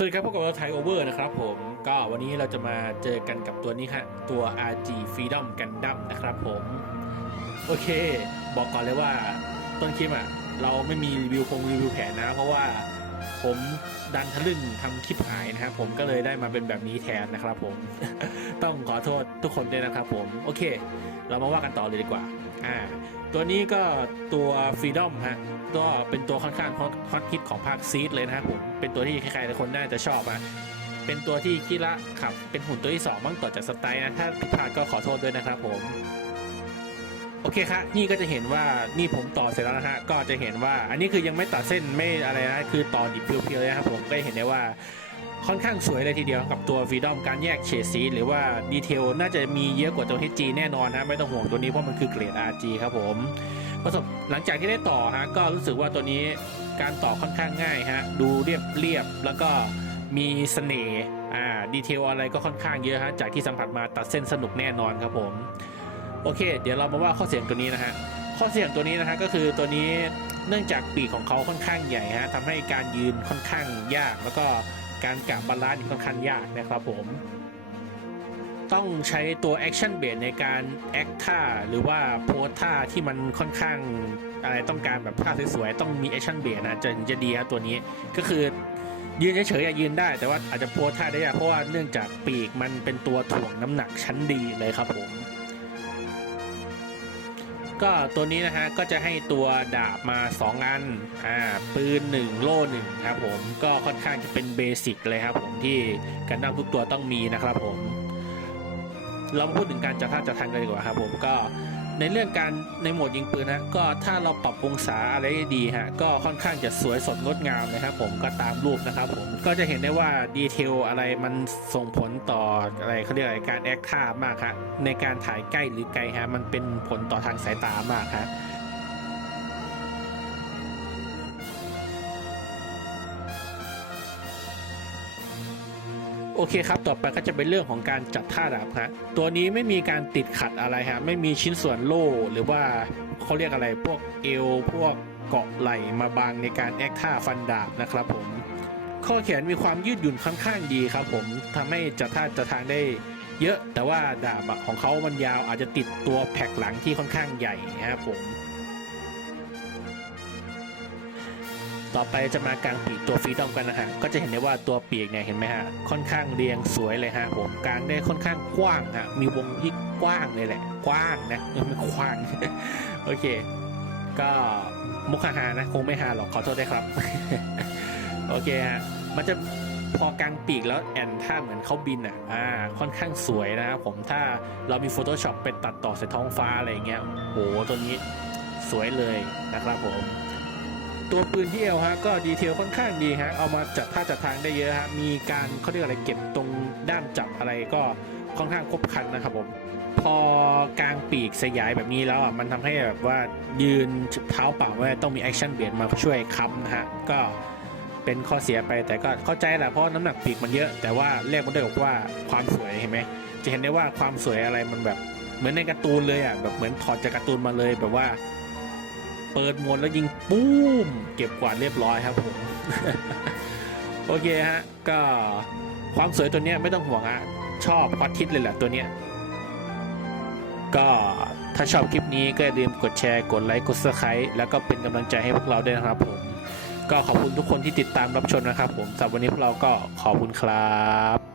สวัสดีครับพบกับเราไทยโอเวอร์นะครับผม ก็วันนี้เราจะมาเจอกันกับตัวนี้ฮะตัว RG Freedom Gundam นะครับผม โอเค บอกก่อนเลยว่าต้นคลิปอะ เราไม่มีรีวิวคงรีวิวแผนนะ เพราะว่า ผมดันทะลึ่งทำคลิปหายนะครับผมก็เลยได้มาเป็นแบบนี้แทนนะครับผม ต้องขอโทษทุกคนด้วยนะครับผมโอเค เรามาว่ากันต่อเลยดีกว่าอ่าตัวนี้ก็ตัว Freedom ฮะก็เป็นตัวค่อนข้างฮอตฮอตฮิตของภาคซีดเลยนะครับผมเป็นตัวที่ใครๆหลายคนน่าจะชอบอะเป็นตัวที่คิระขับเป็นหุ่นตัวที่2บ้างต่อจากสไตล์นะถ้าผิดพลาดก็ขอโทษด้วยนะครับผม โอเคครับนี่ก็จะเห็นว่านี่ผมต่อเสร็จแล้วนะฮะก็จะเห็นว่าอันนี้คือยังไม่ตัดเส้นไม่อะไรนะคือต่อดิบเพียวๆเลยนะครับผมก็เห็นได้ว่าค่อนข้างสวยเลยทีเดียวกับตัว Freedom การแยกเฉดสีหรือว่าดีเทลน่าจะมีเยอะกว่าตัว HG แน่นอนนะไม่ต้องห่วงตัวนี้เพราะมันคือเกรด RG ครับผมประสบหลังจากที่ได้ต่อฮะก็รู้สึกว่าตัวนี้การต่อค่อนข้างง่ายฮะดูเรียบเรียบแล้วก็มีเสน่ห์อ่าดีเทลอะไรก็ค่อนข้างเยอะฮะจากที่สัมผัสมาตัดเส้นสนุกแน่นอนครับผม โอเค เดี๋ยวเรามาว่าข้อเสียงตัวนี้นะฮะข้อเสียงตัวนี้นะฮะก็คือตัวนี้เนื่องจากปีกของเขาค่อนข้างใหญ่ฮะทำให้การยืนค่อนข้างยาก แล้วก็การกะบาลานซ์ค่อนข้างยากนะครับผม ต้องใช้ตัวแอคชั่นเบสในการแอคท่าหรือว่าโพสท่าที่มันค่อนข้างอะไรต้องการแบบท่าสวยๆต้องมีแอคชั่นเบสนะจะจะดีครับตัวนี้ก็คือยืนเฉยๆยืนได้ แต่ว่าอาจจะโพสท่าได้ยากเพราะว่าเนื่องจากปีกมันเป็นตัวถ่วงน้ำหนักชั้นดีเลยครับผม ก็ตัวนี้นะฮะก็จะให้ตัวดาบมา 2 อันอ่าปืน 1 โล่1ครับผมก็ค่อนข้างจะเป็นเบสิกเลยครับผมที่กันดั้มทุกตัวต้องมีนะครับผม เรามาพูดถึงการจัดท่าจัดทางกันดีกว่าครับผมก็ ในเรื่องการในโหมดยิงปืนนะก็ถ้าเราปรับองศาอะไรได้ดีฮะก็ค่อนข้างจะสวยสดงดงามนะครับผมก็ตามรูปนะครับผมก็จะเห็นได้ว่าดีเทลอะไรมันส่งผลต่ออะไรเขาเรียกอะไรการแอคท่ามากครับในการถ่ายใกล้หรือไกลฮะมันเป็นผลต่อทางสายตามากฮะ โอเคครับ ต่อไปก็จะเป็นเรื่องของการจัดท่าดาบฮะตัวนี้ไม่มีการติดขัดอะไรฮะไม่มีชิ้นส่วนโล่หรือว่าเขาเรียกอะไรพวกเอวพวกเกาะไหล่มาบังในการแอคท่าฟันดาบนะครับผมข้อแขนมีความยืดหยุ่นค่อนข้างดีครับ ผมทำให้จัดท่าจัดทางได้เยอะแต่ว่าดาบของเขามันยาวอาจจะติดตัวแผกหลังที่ค่อนข้างใหญ่นะครับผม ต่อไปจะมากลางปีกตัวฟรีดอมกันนะฮะ ก็จะเห็นได้ว่าตัวปีกเนี่ยเห็นไหมฮะ ค่อนข้างเรียงสวยเลยฮะผมกลางได้ค่อนข้างกว้างฮะ มีวงที่กว้างเลยแหละ กว้างนะไม่กว้าง โอเค ก็มุกฮานะ คงไม่ฮาหรอกขอโทษด้วยครับ โอเคฮะ มันจะพอกลางปีกแล้วแอนท่าเหมือนเขาบินอะ อ่า ค่อนข้างสวยนะครับผม ถ้าเรามี Photoshop ไปตัดต่อใส่ท้องฟ้าอะไรเงี้ย โห ตัวนี้สวยเลยนะครับผม ตัวปืนที่เอวฮะก็ดีเทลค่อนข้างดีฮะเอามาจัดท่าจัดทางได้เยอะฮะมีการเขาเรียกอะไรเก็บตรงด้ามจับอะไรก็ค่อนข้างครบครันนะครับผมพอกลางปีกสยายแบบนี้แล้วอะมันทำให้แบบว่ายืนเท้าเปล่าไม่ได้ต้องมีแอคชั่นเบียดมาช่วยค้ำนะฮะก็เป็นข้อเสียไปแต่ก็เข้าใจแหละเพราะน้ำหนักปีกมันเยอะ แต่ว่าเรียกมันได้วยว่าความสวยเห็นไหมจะเห็นได้ว่าความสวยอะไรมันแบบเหมือนในการ์ตูนเลยอะแบบเหมือนถอดจากการ์ตูนมาเลยแบบว่า ปิดหมดแล้วยิงปุ้ม เก็บกวาดเรียบร้อยครับผมโอเคฮะก็ความสวยตัวเนี้ยไม่ต้องห่วงอะชอบฮอตทิตเลยแหละตัวเนี้ยก็ถ้าชอบคลิปนี้ก็อย่าลืมกดแชร์กดไลค์กด subscribe แล้วก็เป็นกำลังใจให้พวกเราด้วยนะครับผมก็ขอบคุณทุกคนที่ติดตามรับชมนะครับผมสำหรับวันนี้พวกเราก็ขอบคุณครับ